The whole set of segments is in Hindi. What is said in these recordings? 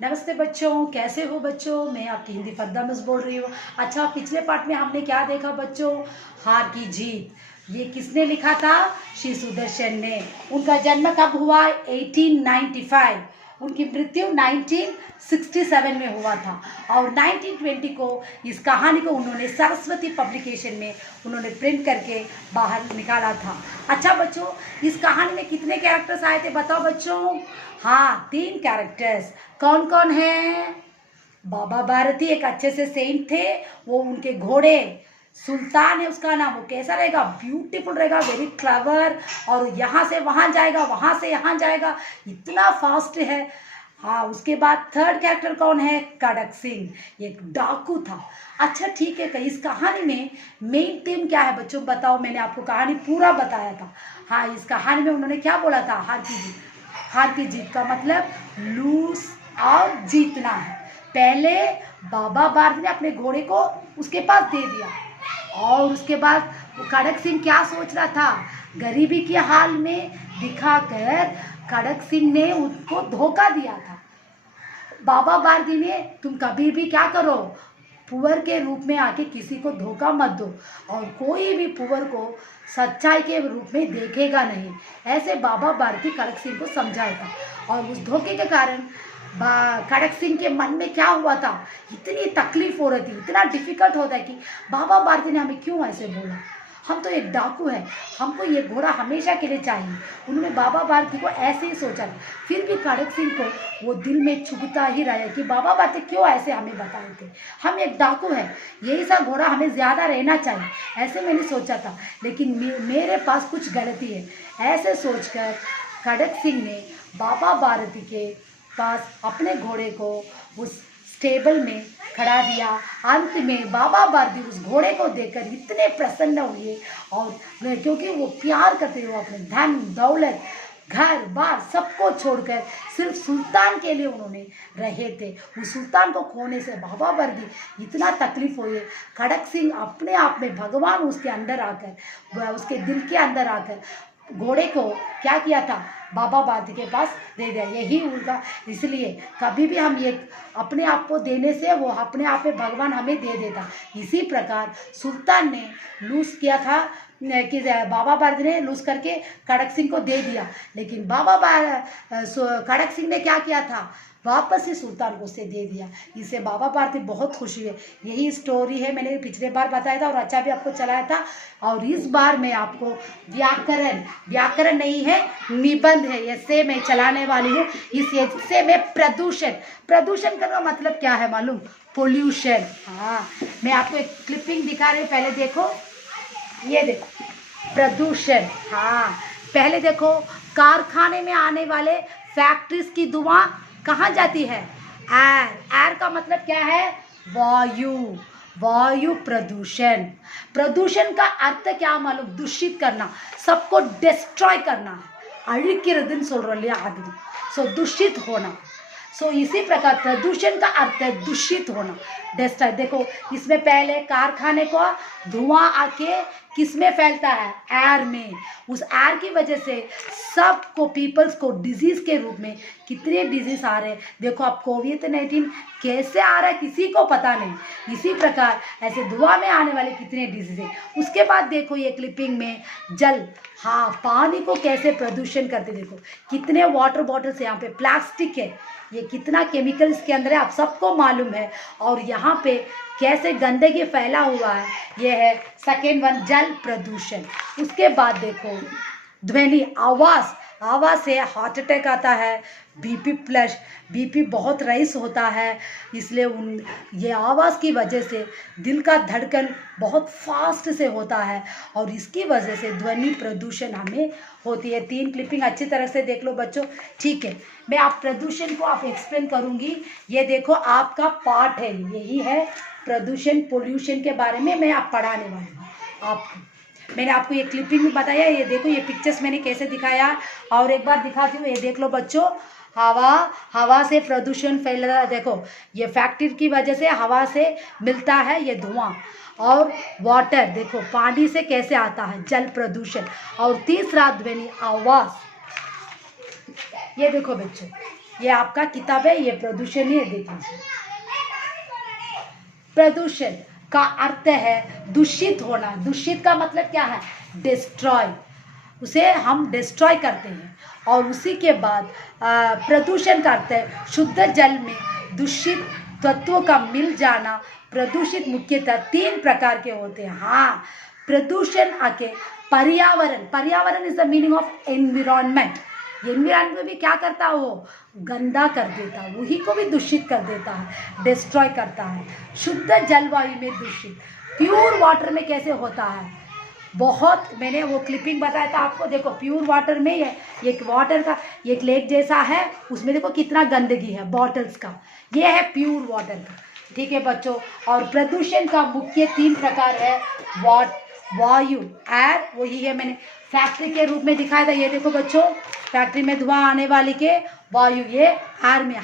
नमस्ते बच्चों, कैसे हो बच्चों। मैं आपकी हिंदी फरदा मिस बोल रही हूँ। अच्छा, पिछले पार्ट में हमने क्या देखा बच्चों? हार की जीत। ये किसने लिखा था? श्री सुदर्शन ने। उनका जन्म कब हुआ? 1895। उनकी मृत्यु 1967 में हुआ था और 1920 को इस कहानी को उन्होंने सरस्वती पब्लिकेशन में उन्होंने प्रिंट करके बाहर निकाला था। अच्छा बच्चों, इस कहानी में कितने कैरेक्टर्स आए थे बताओ बच्चों? हाँ, 3 कैरेक्टर्स। कौन कौन है? बाबा भारती एक अच्छे से सेंट थे। वो उनके घोड़े सुल्तान है उसका नाम। वो कैसा रहेगा? ब्यूटीफुल रहेगा, वेरी क्लेवर। और यहाँ से वहाँ जाएगा, वहाँ से यहाँ जाएगा, इतना फास्ट है। हाँ, उसके बाद थर्ड कैरेक्टर कौन है? कड़क सिंह, एक डाकू था। अच्छा ठीक है, इस कहानी में मेन थीम क्या है बच्चों बताओ? मैंने आपको कहानी पूरा बताया था। हाँ, इस कहानी में उन्होंने क्या बोला था? हार की जीत। हार की जीत का मतलब लूज और जीतना है। पहले बाबा भारती ने अपने घोड़े को उसके पास दे दिया और उसके बाद खड़क सिंह क्या सोच रहा था? गरीबी के हाल में दिखाकर खड़क सिंह ने उनको धोखा दिया था। बाबा भारती ने तुम कभी भी क्या करो? पुअर के रूप में आके किसी को धोखा मत दो और कोई भी पुअर को सच्चाई के रूप में देखेगा नहीं, ऐसे बाबा भारती खड़क सिंह को समझाया था। और उस धोखे के कारण खड़क सिंह के मन में क्या हुआ था? इतनी तकलीफ हो रही थी, इतना डिफिकल्ट होता है कि बाबा भारती ने हमें क्यों ऐसे बोला? हम तो एक डाकू हैं, हमको ये घोड़ा हमेशा के लिए चाहिए। उन्होंने बाबा भारती को ऐसे ही सोचा। फिर भी खड़क सिंह को वो दिल में चुभता ही रहा कि बाबा भारती क्यों ऐसे हमें बताए थे? हम एक डाकू हैं, यही सा घोड़ा हमें ज़्यादा रहना चाहिए, ऐसे मैंने सोचा था। लेकिन मेरे पास कुछ गलती है। ऐसे सोचकर खड़क सिंह ने बाबा भारती के पास अपने घोड़े को उस स्टेबल में खड़ा दिया। अंत में बाबा भारती उस घोड़े को देखकर इतने प्रसन्न हुए और क्योंकि वो प्यार करते हुए अपने धन दौलत घर बार सबको छोड़कर सिर्फ सुल्तान के लिए उन्होंने रहे थे। उस सुल्तान को खोने से बाबा भारती इतना तकलीफ हुई। खड़क सिंह अपने आप में भगवान उसके अंदर आकर, उसके दिल के अंदर आकर घोड़े को क्या किया था? बाबा भारती के पास दे दिया। यही उनका, इसलिए कभी भी हम ये अपने आप को देने से वो अपने आप में भगवान हमें दे देता। इसी प्रकार सुल्तान ने लूज किया था कि बाबा भारती ने लूज करके खड़क सिंह को दे दिया। लेकिन खड़क सिंह ने क्या किया था? वापस से सुल्तान को उससे दे दिया। इससे बाबा भारती बहुत खुशी हुए। यही स्टोरी है, मैंने पिछले बार बताया था और अच्छा भी आपको चलाया था। और इस बार मैं आपको व्याकरण नहीं है, निबंध है, ऐसे मैं चलाने वाली हूँ। इस ऐसे में प्रदूषण का मतलब क्या है मालूम? पोल्यूशन। हाँ, मैं आपको एक क्लिपिंग दिखा रही हूँ, पहले देखो। ये देखो प्रदूषण। हाँ, पहले देखो, कारखाने में आने वाले फैक्ट्रीज की धुआं कहाँ जाती है? एयर का मतलब क्या है? वायु प्रदूषण। प्रदूषण का अर्थ क्या मालूम? दूषित करना, सबको डिस्ट्रॉय करना, अழிக்கிறதுன்னு சொல்றோம் இல்லையா, அது। सो दूषित होना। सो इसी प्रकार प्रदूषण का अर्थ है दूषित होना, डिस्ट्रॉय। देखो, इसमें पहले कारखाने को धुआं आके किस में फैलता है? एयर में। उस एयर की वजह से सबको, पीपल्स को डिजीज के रूप में कितने डिजीज आ रहे हैं। देखो अब कोविड-19 कैसे आ रहा है किसी को पता नहीं। इसी प्रकार ऐसे धुआं में आने वाले कितने डिजीज है। उसके बाद देखो ये क्लिपिंग में जल, हाँ, पानी को कैसे प्रदूषण करते। देखो कितने वाटर बॉटल्स, यहाँ पे प्लास्टिक है, ये कितना केमिकल इसके अंदर है आप सबको मालूम है। और यहाँ पे कैसे गंदगी फैला हुआ है। ये है सेकेंड वन, जल प्रदूषण। उसके बाद देखो ध्वनि, आवाज़ से हार्ट अटैक आता है, बीपी बहुत राइज होता है। इसलिए ये आवाज़ की वजह से दिल का धड़कन बहुत फास्ट से होता है और इसकी वजह से ध्वनि प्रदूषण हमें होती है। 3 क्लिपिंग अच्छी तरह से देख लो बच्चों, ठीक है। मैं आप प्रदूषण को आप एक्सप्लेन करूँगी। ये देखो आपका पार्ट है, यही है प्रदूषण, पोल्यूशन के बारे में मैं आप पढ़ाने वाली हूँ आपको। मैंने आपको ये क्लिपिंग में बताया, ये देखो ये पिक्चर्स मैंने कैसे दिखाया। और एक बार दिखाती हूँ, ये देख लो बच्चों। हवा से प्रदूषण फैल रहा है। देखो ये फैक्ट्री की वजह से हवा से मिलता है ये धुआं। और वाटर, देखो पानी से कैसे आता है, जल प्रदूषण। और तीसरा ध्वनि, आवाज़। ये देखो बच्चों, ये आपका किताब है, ये प्रदूषण ही है, देख लीजिए। प्रदूषण का अर्थ है दूषित होना। दूषित का मतलब क्या है? डिस्ट्रॉय, उसे हम डिस्ट्रॉय करते हैं। और उसी के बाद प्रदूषण का अर्थ है शुद्ध जल में दूषित तत्वों का मिल जाना। प्रदूषित मुख्यतः 3 प्रकार के होते हैं। हाँ, प्रदूषण आके पर्यावरण, पर्यावरण is the meaning of environment. Environment में भी क्या करता है? वो गंदा कर देता है, वही को भी दूषित कर देता है, डिस्ट्रॉय करता है। शुद्ध जलवायु में दूषित, प्योर वाटर में कैसे होता है? बहुत, मैंने वो क्लिपिंग बताया था आपको, देखो प्योर वाटर में एक वाटर का एक लेक जैसा है, उसमें देखो कितना गंदगी है बॉटल्स का, ये है प्योर वाटर का। ठीक है बच्चों। और प्रदूषण का मुख्य 3 प्रकार है। वायु, एयर, वही है मैंने फैक्ट्री के रूप में दिखाया था। ये देखो बच्चों, फैक्ट्री में धुआं आने वाली के वायु, ये एयर में,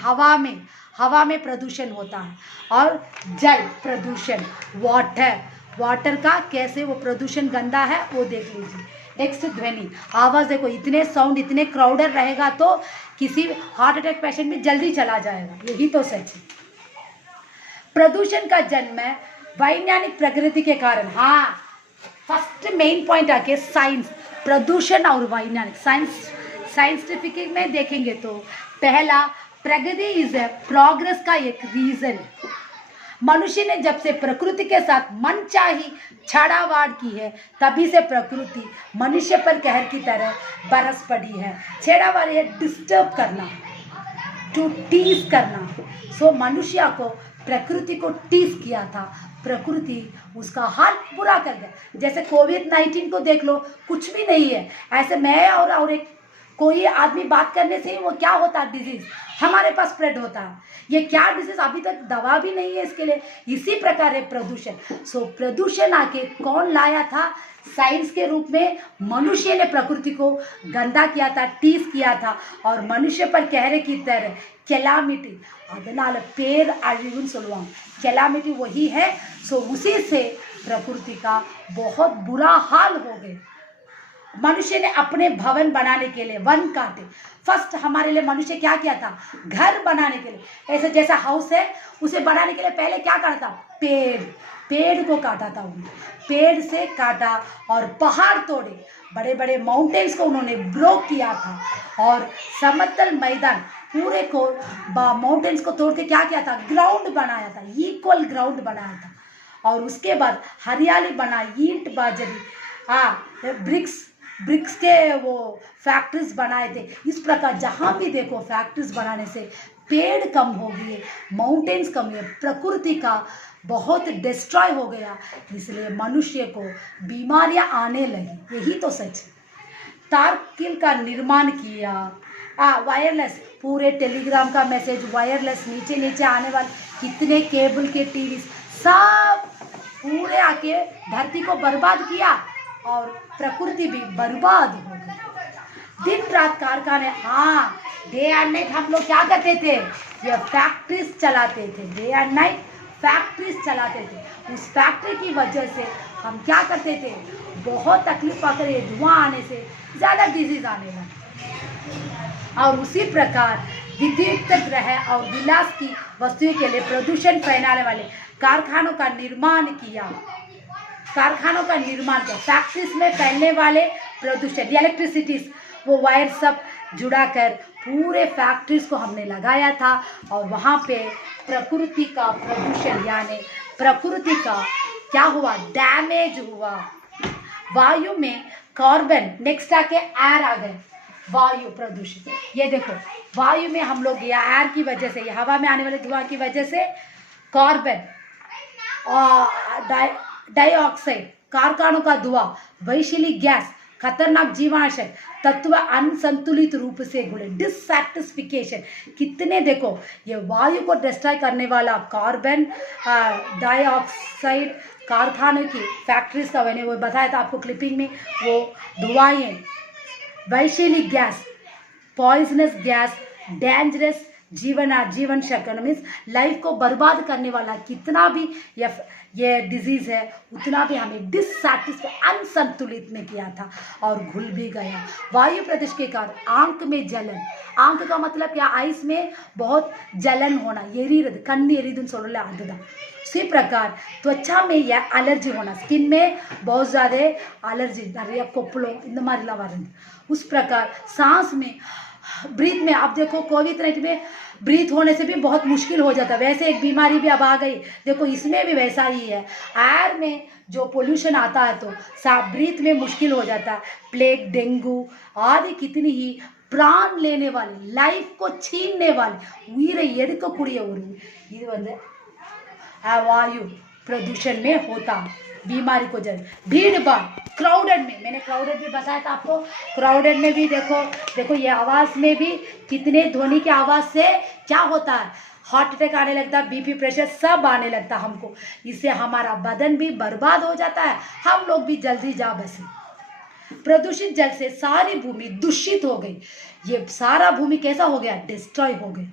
हवा में प्रदूषण होता है। और जल प्रदूषण, वाटर का कैसे वो प्रदूषण गंदा है वो देख लीजिए। नेक्स्ट ध्वनि, आवाज़ देखो, इतने साउंड, इतने क्राउडेड रहेगा तो किसी हार्ट अटैक पेशेंट में जल्दी चला जाएगा, यही तो सच है। प्रदूषण का जन्म है वैज्ञानिक प्रगति के कारण। हाँ, फर्स्ट मेन पॉइंट आके साइंस, प्रदूषण और वैज्ञानिक, साइंटिफिक में देखेंगे तो पहला, प्रगति इज ए प्रोग्रेस का एक रीजन। मनुष्य ने जब से प्रकृति के साथ मनचाही छेड़छाड़ की है, तभी से प्रकृति मनुष्य पर कहर की तरह बरस पड़ी है। छेड़छाड़ है डिस्टर्ब करना, टू टीज करना। सो मनुष्य को प्रकृति को टीज किया था, प्रकृति उसका हाल बुरा कर गया। जैसे कोविड-19 को देख लो, कुछ भी नहीं है, ऐसे मैं और एक कोई आदमी बात करने से ही वो क्या होता है, डिजीज हमारे पास स्प्रेड होता है। ये क्या डिजीज, अभी तक दवा भी नहीं है इसके लिए। इसी प्रकार है प्रदूषण। सो प्रदूषण आके कौन लाया था? साइंस के रूप में मनुष्य ने प्रकृति को गंदा किया था, टीज किया था, और मनुष्य पर कहरे की तरह कैलामिटी, அதனால பேர் அழிவுன்னு சொல்லுவாங்க। कैलामिटी वही है। सो उसी से प्रकृति का बहुत बुरा हाल हो गया। मनुष्य ने अपने भवन बनाने के लिए वन काटे। फर्स्ट हमारे लिए मनुष्य क्या किया था? घर बनाने के लिए, ऐसे जैसा हाउस है उसे बनाने के लिए पहले क्या काटा था? पेड़ को काटा था उन्होंने, पेड़ से काटा और पहाड़ तोड़े, बड़े बड़े माउंटेन्स को उन्होंने ब्रोक किया था, और समतल मैदान पूरे को माउंटेन्स को तोड़ के क्या किया था? ग्राउंड बनाया था, इक्वल ग्राउंड बनाया था। और उसके बाद हरियाली बना, ईंट बाजरी, ब्रिक्स के वो फैक्ट्रीज बनाए थे। इस प्रकार जहाँ भी देखो फैक्ट्रीज बनाने से पेड़ कम हो गए, माउंटेन्स कम हुए, प्रकृति का बहुत डिस्ट्रॉय हो गया, इसलिए मनुष्य को बीमारियां आने लगी, यही तो सच है। तारकिल का निर्माण किया, वायरलेस, पूरे टेलीग्राम का मैसेज वायरलेस, नीचे आने वाले कितने केबल के टीवी सब पूरे आके धरती को बर्बाद किया, और प्रकृति भी बर्बाद हो गई। दिन रात कारखाने, हाँ, डे एंड नाइट हम लोग क्या करते थे? ये फैक्ट्रीज चलाते थे, डे एंड नाइट फैक्ट्रीज चलाते थे। उस फैक्ट्री की वजह से हम क्या करते थे? बहुत तकलीफ आकर ये धुआं आने से ज़्यादा डिजीज आने लगा। और उसी प्रकार विद्युत ग्रह और विलास की वस्तुओं के लिए प्रदूषण फैलाने वाले कारखानों का निर्माण किया। फैक्ट्रीज में फैलने वाले प्रदूषण, इलेक्ट्रिसिटीज, वो वायर सब जुड़ा कर पूरे फैक्ट्रीज को हमने लगाया था, और वहाँ पे प्रकृति का प्रदूषण, यानी प्रकृति का क्या हुआ? डैमेज हुआ। वायु में कार्बन, नेक्स्ट आके एयर आ गए, वायु प्रदूषण। ये देखो, वायु में हम लोग या एयर की वजह से, या हवा में आने वाले धुआं की वजह से कार्बन और डाइऑक्साइड, कारखानों का धुआं, वैश्विक गैस, खतरनाक जीवाणुनाशक तत्व अनसंतुलित रूप से घुले, डिससैटिस्फिकेशन, कितने देखो ये वायु को डिस्ट्रॉय करने वाला कार्बन डाइऑक्साइड, कारखानों की फैक्ट्रीज का, मैंने वो बताया था आपको क्लिपिंग में, वो धुआएं, वैश्विक गैस, पॉइजनस गैस, डेंजरस जीवन शक्ति मीन्स लाइफ को बर्बाद करने वाला कितना भी ये डिजीज़ है, उतना भी हमें डिससैटिस्फाई अनसंतुलित में किया था और घुल भी गया। वायु प्रदूषण के कारण आंख में जलन, आंख का मतलब क्या, आइस में बहुत जलन होना, எரியுறது கண் எரியுதுன்னு சொல்லல அதுதான்। उसी प्रकार त्वचा में यह एलर्जी होना, स्किन में बहुत ज़्यादा एलर्जी, நிறைய கொப்பளம் இந்த மாதிரிலாம் வருது। उस प्रकार सांस में ब्रीथ में, आप देखो कोविड-19 में ब्रीथ होने से भी बहुत मुश्किल हो जाता है। वैसे एक बीमारी भी अब आ गई, देखो इसमें भी वैसा ही है। एयर में जो पोल्यूशन आता है तो ब्रीथ में मुश्किल हो जाता है। प्लेग, डेंगू आदि कितनी ही प्राण लेने वाले, लाइफ को छीनने वाले, உயிரை எடுக்கக்கூடிய ஒரு இது வந்து वायु प्रदूषण में होता है। बीमारी को जल भीड़ भाड़ क्राउडेड में, मैंने क्राउडेड में बताया था आपको, क्राउडेड में भी देखो ये आवाज़ में भी कितने ध्वनि की आवाज़ से क्या होता है, हार्ट अटैक आने लगता है, बीपी प्रेशर सब आने लगता है हमको। इससे हमारा बदन भी बर्बाद हो जाता है, हम लोग भी जल्दी जा बसे। प्रदूषित जल से सारी भूमि दूषित हो गई। ये सारा भूमि कैसा हो गया, डिस्ट्रॉय हो गया।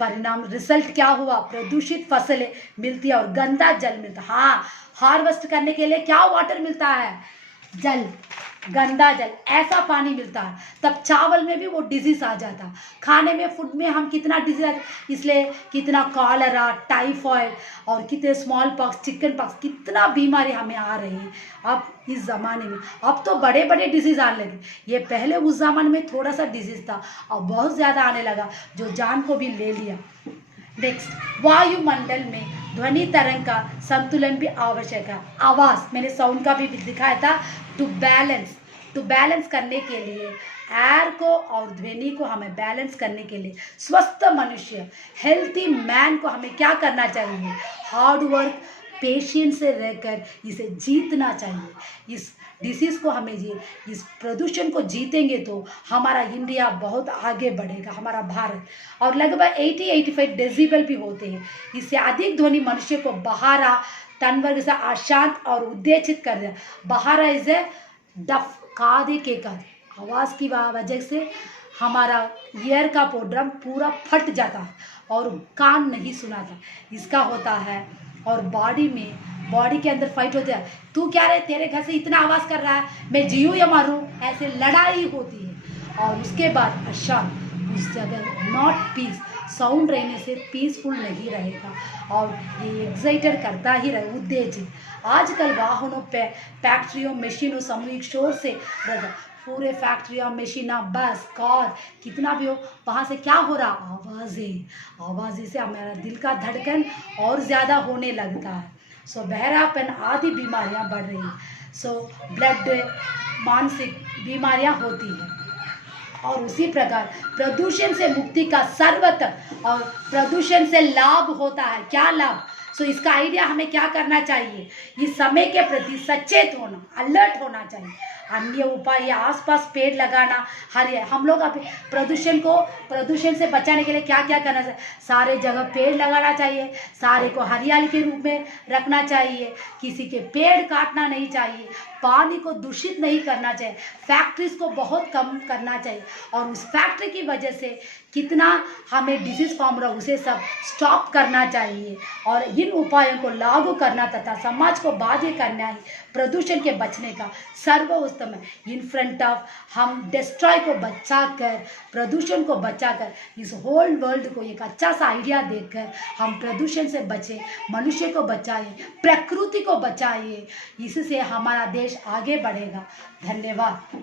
परिणाम रिजल्ट क्या हुआ, प्रदूषित फसलें मिलती है और गंदा जल मिलता है। हाँ, हार्वेस्ट करने के लिए क्या वाटर मिलता है, जल, गंदा जल, ऐसा पानी मिलता है। तब चावल में भी वो डिजीज आ जाता, खाने में, फूड में हम कितना डिजीज, इसलिए कितना कॉलरा, टाइफॉइड और कितने स्मॉल पॉक्स, चिकन पॉक्स, कितना बीमारी हमें आ रही है अब इस ज़माने में। अब तो बड़े बड़े डिजीज़ आने लगे, ये पहले उस ज़माने में थोड़ा सा डिजीज़ था, अब बहुत ज़्यादा आने लगा जो जान को भी ले लिया। नेक्स्ट, वायुमंडल में ध्वनि तरंग का संतुलन भी आवश्यक है। आवाज़, मैंने साउंड का भी दिखाया था। टू बैलेंस करने के लिए एयर को और ध्वनि को हमें बैलेंस करने के लिए स्वस्थ मनुष्य, हेल्थी मैन को हमें क्या करना चाहिए, हार्ड वर्क, पेशेंस से रहकर इसे जीतना चाहिए। इस डिसीज़ को हमें इस प्रदूषण को जीतेंगे तो हमारा इंडिया बहुत आगे बढ़ेगा, हमारा भारत। और लगभग 80-85 डेसिबल भी होते हैं। इससे अधिक ध्वनि मनुष्य को बहारा, तनवर्ग से अशांत और उद्देशित कर दिया। बहारा इज ए डफ, कादे के कर, आवाज़ की वजह से हमारा ईयर का प्रोग्राम पूरा फट जाता है और कान नहीं सुनाता, इसका होता है। और बॉडी के अंदर फाइट होता है, तू क्या रे, तेरे घर से इतना आवाज़ कर रहा है, मैं जीऊँ या मारूँ, ऐसे लड़ाई होती है। और उसके बाद अशांत, उस जगह नॉट पीस, साउंड रहने से पीसफुल नहीं रहेगा और ये एक्साइटर करता ही रहे, उत्तेजित। आजकल वाहनों पे, फैक्ट्रियों, मशीनों, सामूहिक शोर से पूरे फैक्ट्रियाँ, मशीना, बस, कार, कितना भी हो, वहाँ से क्या हो रहा, आवाज़ें से हमारा दिल का धड़कन और ज़्यादा होने लगता है। सो बहरापन आदि बीमारियाँ बढ़ रही हैं। सो ब्लड, मानसिक बीमारियाँ होती हैं। और उसी प्रकार प्रदूषण से मुक्ति का सर्वत्र और प्रदूषण से लाभ होता है, क्या लाभ। सो इसका आइडिया हमें क्या करना चाहिए, इस समय के प्रति सचेत होना, अलर्ट होना चाहिए। अन्य उपाय, आसपास पेड़ लगाना, हम लोग अभी प्रदूषण से बचाने के लिए क्या क्या करना चाहिए, सारे जगह पेड़ लगाना चाहिए, सारे को हरियाली के रूप में रखना चाहिए, किसी के पेड़ काटना नहीं चाहिए, पानी को दूषित नहीं करना चाहिए, फैक्ट्रीज को बहुत कम करना चाहिए। और उस फैक्ट्री की वजह से कितना हमें डिजीज फॉर्म रहा, उसे सब स्टॉप करना चाहिए। और इन उपायों को लागू करना तथा समाज को बाध्य करना ही प्रदूषण के बचने का सर्वोत्तम है। इन फ्रंट ऑफ हम डिस्ट्रॉय को बचाकर, प्रदूषण को बचाकर, इस होल वर्ल्ड को एक अच्छा सा आइडिया देकर हम प्रदूषण से बचें, मनुष्य को बचाएं, प्रकृति को बचाइए, इससे हमारा देश आगे बढ़ेगा। धन्यवाद।